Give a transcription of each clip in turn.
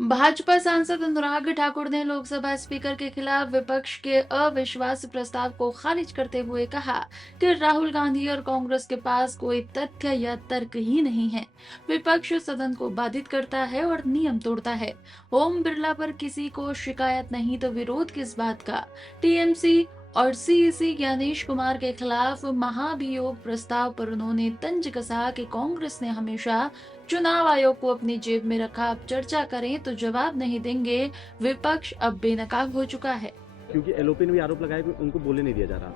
भाजपा सांसद अनुराग ठाकुर ने लोकसभा स्पीकर के खिलाफ विपक्ष के अविश्वास प्रस्ताव को खारिज करते हुए कहा कि राहुल गांधी और कांग्रेस के पास कोई तथ्य या तर्क ही नहीं है। विपक्ष सदन को बाधित करता है और नियम तोड़ता है। ओम बिरला पर किसी को शिकायत नहीं तो विरोध किस बात का। टीएमसी और सीईसी ज्ञानेश कुमार के खिलाफ महाभियोग प्रस्ताव पर उन्होंने तंज कसा कि कांग्रेस ने हमेशा चुनाव आयोग को अपनी जेब में रखा, अब चर्चा करें तो जवाब नहीं देंगे। विपक्ष अब बेनकाब हो चुका है, क्योंकि एलओपी ने भी आरोप लगाया कि उनको बोलने नहीं दिया जा रहा।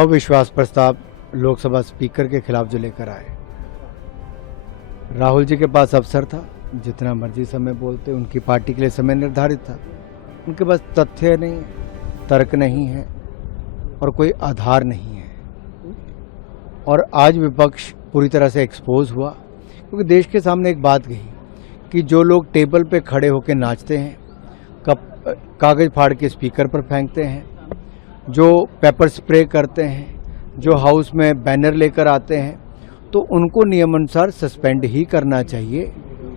अविश्वास प्रस्ताव लोकसभा स्पीकर के खिलाफ जो लेकर आए, राहुल जी के पास अवसर था, जितना मर्जी समय बोलते, उनकी पार्टी के लिए समय निर्धारित था। उनके पास तथ्य नहीं, तर्क नहीं है और कोई आधार नहीं है। और आज विपक्ष पूरी तरह से एक्सपोज हुआ, क्योंकि देश के सामने एक बात कही कि जो लोग टेबल पे खड़े होकर नाचते हैं, कागज फाड़ के स्पीकर पर फेंकते हैं, जो पेपर स्प्रे करते हैं, जो हाउस में बैनर लेकर आते हैं, तो उनको नियमानुसार सस्पेंड ही करना चाहिए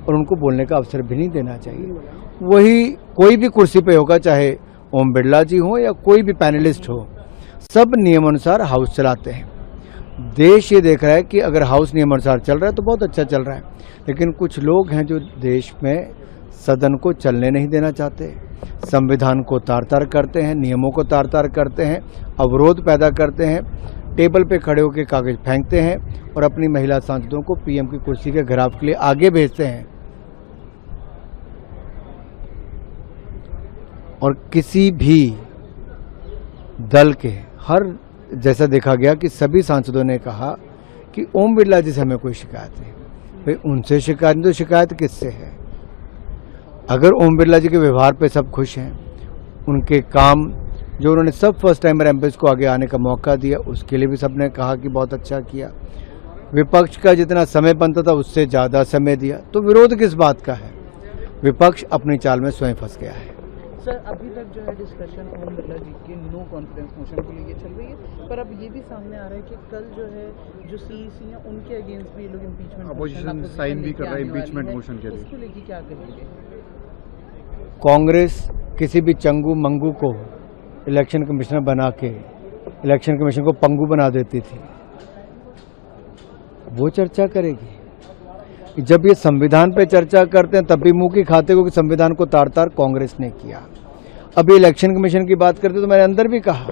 और उनको बोलने का अवसर भी नहीं देना चाहिए। वही कोई भी कुर्सी पे होगा, चाहे ओम बिरला जी हो या कोई भी पैनलिस्ट हो, सब नियमानुसार हाउस चलाते हैं। देश ये देख रहा है कि अगर हाउस नियमानुसार चल रहा है तो बहुत अच्छा चल रहा है, लेकिन कुछ लोग हैं जो देश में सदन को चलने नहीं देना चाहते, संविधान को तार-तार करते हैं, नियमों को तार-तार करते हैं, अवरोध पैदा करते हैं, टेबल पे खड़े होकर कागज फेंकते हैं और अपनी महिला सांसदों को पीएम की कुर्सी के घेराव के लिए आगे भेजते हैं। और किसी भी दल के जैसा देखा गया कि सभी सांसदों ने कहा कि ओम बिरला जी से हमें कोई शिकायत नहीं। भाई उनसे शिकायत नहीं तो शिकायत किससे है? अगर ओम बिरला जी के व्यवहार पे सब खुश हैं, उनके काम जो उन्होंने सब फर्स्ट टाइमर एमपीज को आगे आने का मौका दिया, उसके लिए भी सबने कहा कि बहुत अच्छा किया। विपक्ष का जितना समय बनता था उससे ज़्यादा समय दिया, तो विरोध किस बात का है? विपक्ष अपनी चाल में स्वयं फंस गया है। सर, अभी तक जो है डिस्कशन ओम बिरला जी के नो कॉन्फिडेंस मोशन को लेकर चल रही है, पर अब ये भी सामने आ रहा है कि कल जो है जो सीईसी हैं उनके अगेंस्ट भी ये लोग इम्पीचमेंट अपोजिशन साइन भी कर रहा है इम्पीचमेंट मोशन के लिए। उसको लेकर क्या करेंगे? कांग्रेस किसी भी चंगू मंगू को इलेक्शन कमिश्नर बना के इलेक्शन कमीशन को पंगू बना देती थी, वो चर्चा करेगी। जब ये संविधान पे चर्चा करते हैं तब भी मुंह की खाते हो कि संविधान को तार-तार कांग्रेस ने किया। अभी इलेक्शन कमीशन की बात करते तो मैंने अंदर भी कहा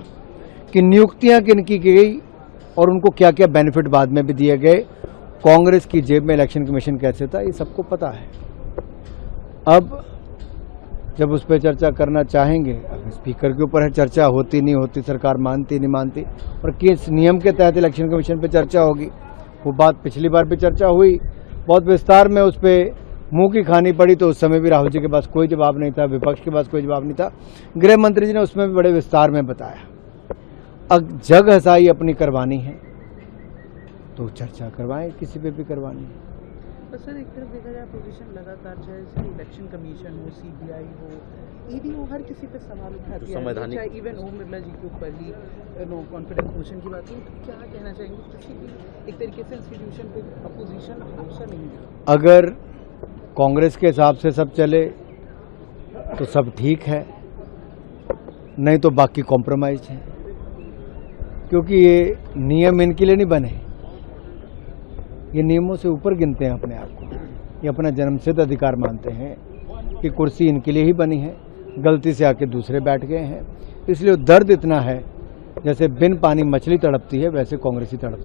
कि नियुक्तियां किन की गई और उनको क्या क्या बेनिफिट बाद में भी दिए गए, कांग्रेस की जेब में इलेक्शन कमीशन कैसे था, ये सबको पता है। अब जब उस पर चर्चा करना चाहेंगे, अब स्पीकर के ऊपर है, चर्चा होती नहीं होती, सरकार मानती नहीं मानती, और किस नियम के तहत इलेक्शन कमीशन पे चर्चा होगी, वो बात पिछली बार भी चर्चा हुई, बहुत विस्तार में उस पर मुंह की खानी पड़ी, तो उस समय भी राहुल जी के पास कोई जवाब नहीं था, विपक्ष के पास कोई जवाब नहीं था। गृह मंत्री जी ने उसमें भी बड़े विस्तार में बताया। अब जग हसाई अपनी करवानी है तो चर्चा करवाएं, किसी पे भी करवानी है। तो सर, एक तरफ देखा जाए पोजीशन लगातार चाहे इलेक्शन कमीशन हो, सीबीआई हो, ईडी हो, हर किसी पे सवाल उठाती है, चाहे इवन ओम बिरला जी के ऊपर ही नो कॉन्फिडेंस मोशन की बात है। तो क्या कहना चाहेंगे, किसी भी एक तरीके से इंस्टीट्यूशन पे अपोजिशन भरोसा नहीं है? अगर कांग्रेस के हिसाब से सब चले तो सब ठीक है, नहीं तो बाकी कॉम्प्रोमाइज है, क्योंकि ये नियम इनके लिए नहीं बने, ये नियमों से ऊपर गिनते हैं अपने आप को, ये अपना जन्मसिद्ध अधिकार मानते हैं कि कुर्सी इनके लिए ही बनी है, गलती से आके दूसरे बैठ गए हैं, इसलिए दर्द इतना है, जैसे बिन पानी मछली तड़पती है वैसे कांग्रेसी तड़पती है।